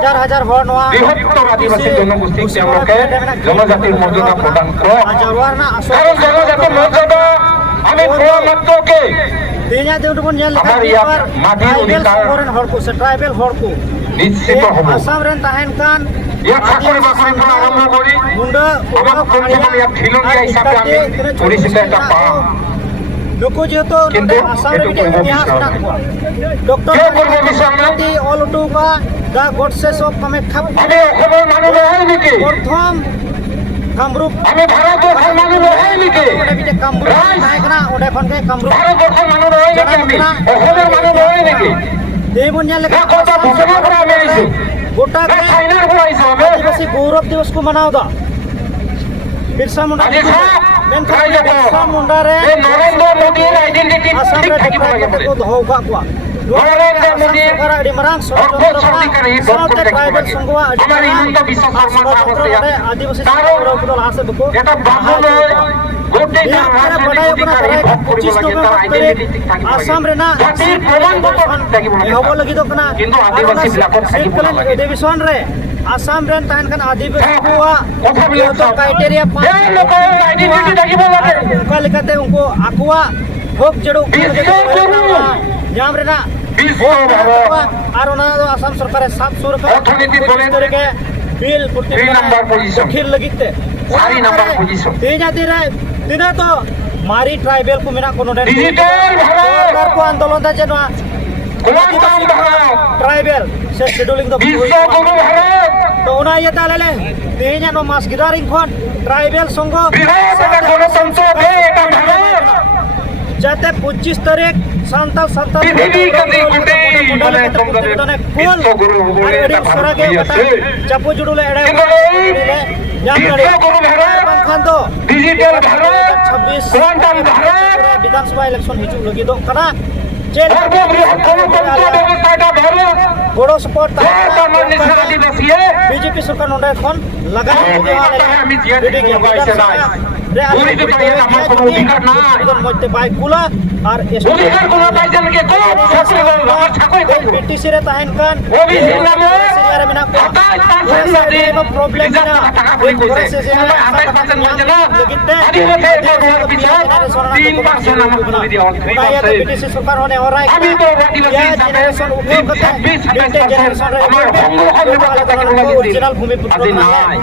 হাজার হাজার হর নোয়া বৃহত্তর আদিবাসী জনগোষ্ঠী তেওঁলোকে জনজাতির মর্যাদা প্রদান করক কারণ জনজাতির মর্যাদা আমি পাওয়া মাত্রকে তেহা দেউটবন নেল আমার ইয়াত মাটির অধিকার হর কো সে ট্রাইবেল হর কো নিশ্চিত হব আসাম রেন তাহেন কান ইয়াত চাকরি বাকরি পৰা আৰম্ভ কৰি মুন্ডা আমাক কমসে ইয়াত খিলঞ্জীয়া হিচাপে আমি পৰিচিত এটা পাওঁ লোকো যেহেতু আসাম রে ইতিহাস না ডক্টর অল টুকা দা গডসেস অফ কামাখ্যা আমি অসমৰ মানুহ নহয় নেকি প্রথম কামরূপ আমি ভাৰতবৰ্ষৰ মানুহ নহয় নেকি ওটা কামরূপ নায়কনা ওটা খনকে কামরূপ ভাৰতবৰ্ষৰ মানুহ নহয় নেকি আমি অসমৰ মানুহ নহয় নেকি দেবন নেল কত বছৰৰ পৰা আমি আহিছো গোটা চাইনাৰ পৰা আহিছো আমি आदिवासी गौरव दिवस को मनाओ दा बिरसा मुंडा बिरसा मुंडा रे नरेंद्र मोदीर आइडेंटिटी ठीक থাকিব লাগে को दहो का कुआ नरेंद्र मोदी सरकार अडी मरांग সাথে ট্রাইবেল সংঘवा আমার হিমন্ত বিশ্ব শর্মা কাগজে आदिवासी गौरव को हासे बको এটা ব্রাহ্মণ গোটে তারা বড়াই কোনা করে 25 নভেম্বর আসাম রে না জাতির প্রমাণপত্র থাকিব লাগে হবো লাগি তো না কিন্তু আদিবাসী বিলাকত থাকিব লাগে ডিভিশন রে আসাম রেন তাহেন কান আদিবাসী কুয়া কথা বিলাক তো ক্রাইটেরিয়া এই লোকৰ আইডেন্টিটি থাকিব লাগে उनका लिखाते उनको अकुआ होक जड़ो जाम रे ना বিশ্ব ভারত আর ওনা আসাম সরকারের 700 টাকা অর্থনীতি বলেন তরিকে বিল প্রতি 3 নাম্বার পজিশন খিল লাগিতে 4 নাম্বার পজিশন তেजा दिरे दिना तो मारी ट्राइबल को मेना कोनो डिजिटल सरकार को आंदोलन था जेना কোয়ান্টাম ভারত ट्राइबल से शेड्यूलिंग द বিশ্ব গুরু ভারত तो उना ये ताले तेजा नो मास गिदारिंग खन ट्राइबल संघ বৃহৎ একটা গণতন্ত্র দে এটা ভারত जाते 25 तारीख संताल পৃথিবী কাদি গুটে মানে তোমাদের বিশ্ব গুরু বলে এটা ভারত আছে चापू जुडुले एडा কিন্তু বিশ্ব গুরু ভারত खान तो ডিজিটাল ভারত 26 কোয়ান্টাম ভারত विधानसभा इलेक्शन हिजु लगी दो कना जेल সর্ববৃহৎ গণতন্ত্র ব্যবস্থা এটা ভারত बड़ो सपोर्ट আমার নিশা আদিবাসী बीजेपी सरकार नोडे এখন লাগাই আমি জিয়া দিকে বয়সে নাই পুরি তো তাই আমার কোনো অধিকার নাই মধ্যে বাইক গুলা আর অধিকার কোনো পাইছেন কে কোন ছাত্রী আমার ছাকই কই পিটিসি রে তাহেন কান ওবিসি নামে সিনিয়র মিনা 27% জাতি প্রবলেম না টাকা কই কইছে 28% বলছে না আদিবাসী পিছন 3% আমার করে দিও 3% পিটিসি সরকার হনে হরাই আমি তো আদিবাসী হিসাবে 26% আমার সংরক্ষণ ব্যবস্থা থেকে বলে অরিজিনাল ভূমিপুত্র আজি নাই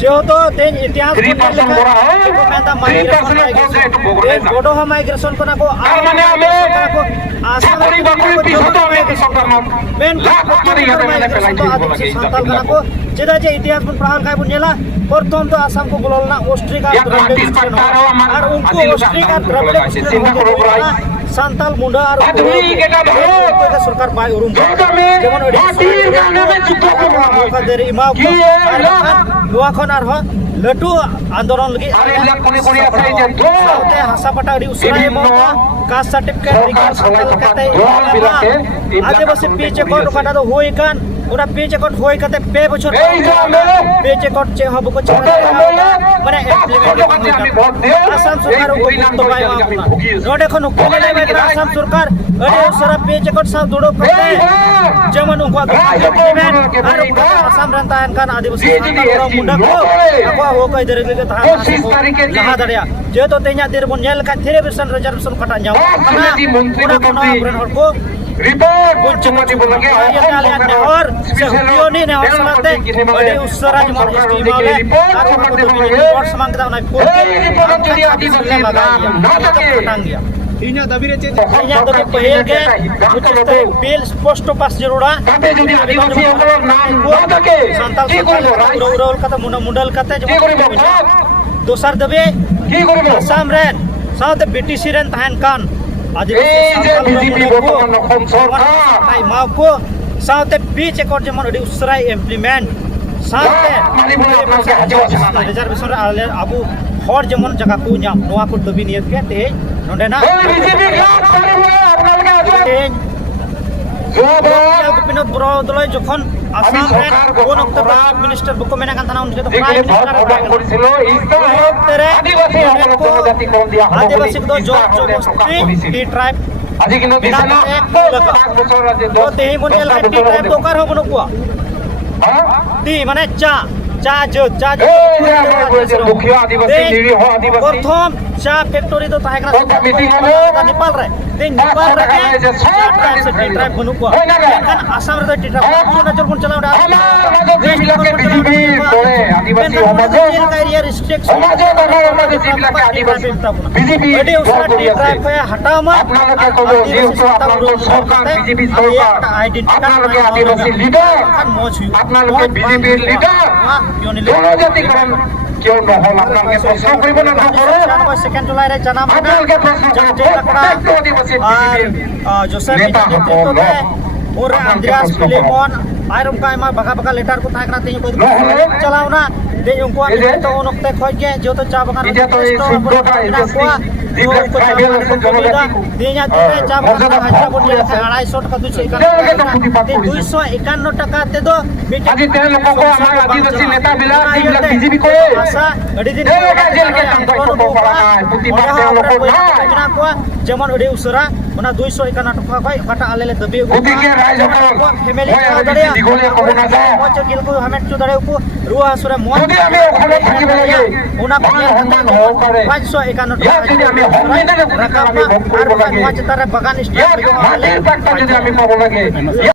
যেহেতু তেন ইতিহাস 3% বড় হয় 3% বড় মাইগ্রেশন কোনা কো আর মানে আমি চাকরি বাকরি পিছত আমি সরকার মেন লাখ কোটি ইয়াতে মানে পেলাই দিব লাগে সান্তাল কোনা কো যেটা যে ইতিহাস কোন প্রাণ কাই বুঝেলা প্রথম তো আসাম কো বলল না অস্ট্রিকা আর উनको অস্ট্রিকা দ্রবিড় চিন্তা করো ভাই সান্তাল মুন্ডা আর আধুনিক এটা ভারত সরকার বাই উরুম যেমন মাটির গানে যুদ্ধ করব কাদের ইমাম নোয়াখন আর লটু আন্দোলন লাগি আরে ইলা কোনি কোনি আছে যে তো সাথে হাসাপাটা আদি উসরাই মতা কাস্ট সার্টিফিকেট রিগার কলকাতা আদিবাসী পেজ অ্যাকাউন্ট কাটা তো হই কান ওরা পেজ অ্যাকাউন্ট হই কাতে পে বছর পেজ অ্যাকাউন্ট চে হব কো মানে আসাম সরকার তো বাই নোট এখন কোলে নাই আসাম সরকার আরে সারা পেজ অ্যাকাউন্ট সব জোড়ো করতে যেমন উনকো আর আসাম রান্তান কান আদিবাসী মুন্ডা কো আকো हो कई दरे के था 25 तारीखे जहां दरिया जे तो ते냐 देर बन नेल का 3% रिजर्वेशन कटा जाओ जी मंत्री मंत्री को रिपोर्ट बुच्चमती बोलगे और से हुयोनी ने और सलाते बड़ी उसरा जमन स्टीमाले रिपोर्ट मांगदा ना को रिपोर्ट যদি আদিবাসী না থাকে ইনা দাবি রে ইনা দাবি পহেল গে বিল স্পষ্ট পাস জরুরা তাতে যদি আদিবাসী সকলের নাম না থাকে কি করব রৌরল কথা মুন্ডল কথা কি করব दोसर दबे কি করব আসাম রেন সাউথ বিটিসি রেন তাহেন কান এই যে বিজেপি বর্তমান অসম সরকার তাই মাকো সাউথ পিচ একর যেমন এডি উসরাই ইমপ্লিমেন্ট সাউথ মানে বলে আপনাকে হাজো আছে না রিজার্ভেশন আলে আবু হর যেমন জায়গা কো নাম নোয়া কো দবি নিয়ত কে তে নডে না এই বিজেপি ক্লাস করে বলে আপনাকে হাজো গোপীনাথ বড়দলৈ যখন আসাম রেন কোন অক্টোবর মিনিস্টার বুকো মেনা কান থানা উনকে তো প্রাইম মিনিস্টার করেছিল আদিবাসী জনজাতি কোন দিয়া আদিবাসী তো জবরদস্তি টি ট্রাইব আজি কিন্তু দিছে না 5 বছর আছে তো তেহি বনেল টি ট্রাইব দোকার হবো নকুয়া টি মানে চা চা জোত চা এই যে আমরা বলেছি দুঃখী আদিবাসী নিরীহ আদিবাসী প্রথম চা ফ্যাক্টরি তো তাহে kana Kota meeting holo. Nepal রে তিন নেপাল রে ট্রাইব বনু কো kan আসাম রে টিট্রাইব কোনা জলপন চালাও আমার মাঝে যেবিলাকে বিজেপি করে আদিবাসী সমাজে এরিয়া রেস্ট্রিকশন সমাজে বাংলার মাঝে যেবিলাকে আদিবাসী বিজেপি দল কৰি আছে হটাওমা আপোনালোকে ক'ব যেহেতু আপোনালোকৰ চৰকাৰ বিজেপি চৰকাৰ আপোনালোকে আদিবাসী লিডাৰ আপোনালোকে বিজেপিৰ লিডাৰ জনজাতিকৰণ কিয় নহ'ল আপোনালোকে প্ৰশ্ন কৰিব নে নকৰে সেকেন্ড জুলাই রে জানা আপোনালোকে প্ৰশ্ন কৰিব প্ৰত্যেকটো আদিবাসী বিজেপিৰ जोसेफ নেতাসকল और अंद्रेयास फिलेमन आयरम का मा बगा बगा लेटर को ताकना ते को चलावना दे उनको तो उनते खय के जो तो चा बगा এটা তো এই শুদ্ধতা ইন্ডাস্ট্রি যেটা ট্রাইবেল আছে জনজাতি दे냐 ते चा बगा हाजा बोली 250 টাকা 251 টাকা তে দो আজি তেওঁলোকক আমাৰ আদিবাসী নেতাবিলাক যিবিলাক বিজেপি কৰে তেওঁলোকে যেনেকে কাম কৰিব পৰা নাই প্ৰতিবাদ তেওঁলোকৰ নাই যেমন ওডি উসরা ওনা 251 টাকা কয় কাটা আলেলে দবি গতিকে ৰাইজসকল ফ্যামিলি মই আৰু বেছি দীঘলীয়া ক'ব নাযাওঁ মচকিল কো হামেট তো দৰে কো रुआ আসরে মন যদি আমি অসমত থাকিব লাগে ওনা সন্মান হ'ব পাৰে 551 ইয়াত যদি আমি সংবিধানৰ আমি ভোগ কৰিব লাগে তাৰে বাগান ইয়াত মাটিৰ পাট্টা যদি আমি পাব লাগে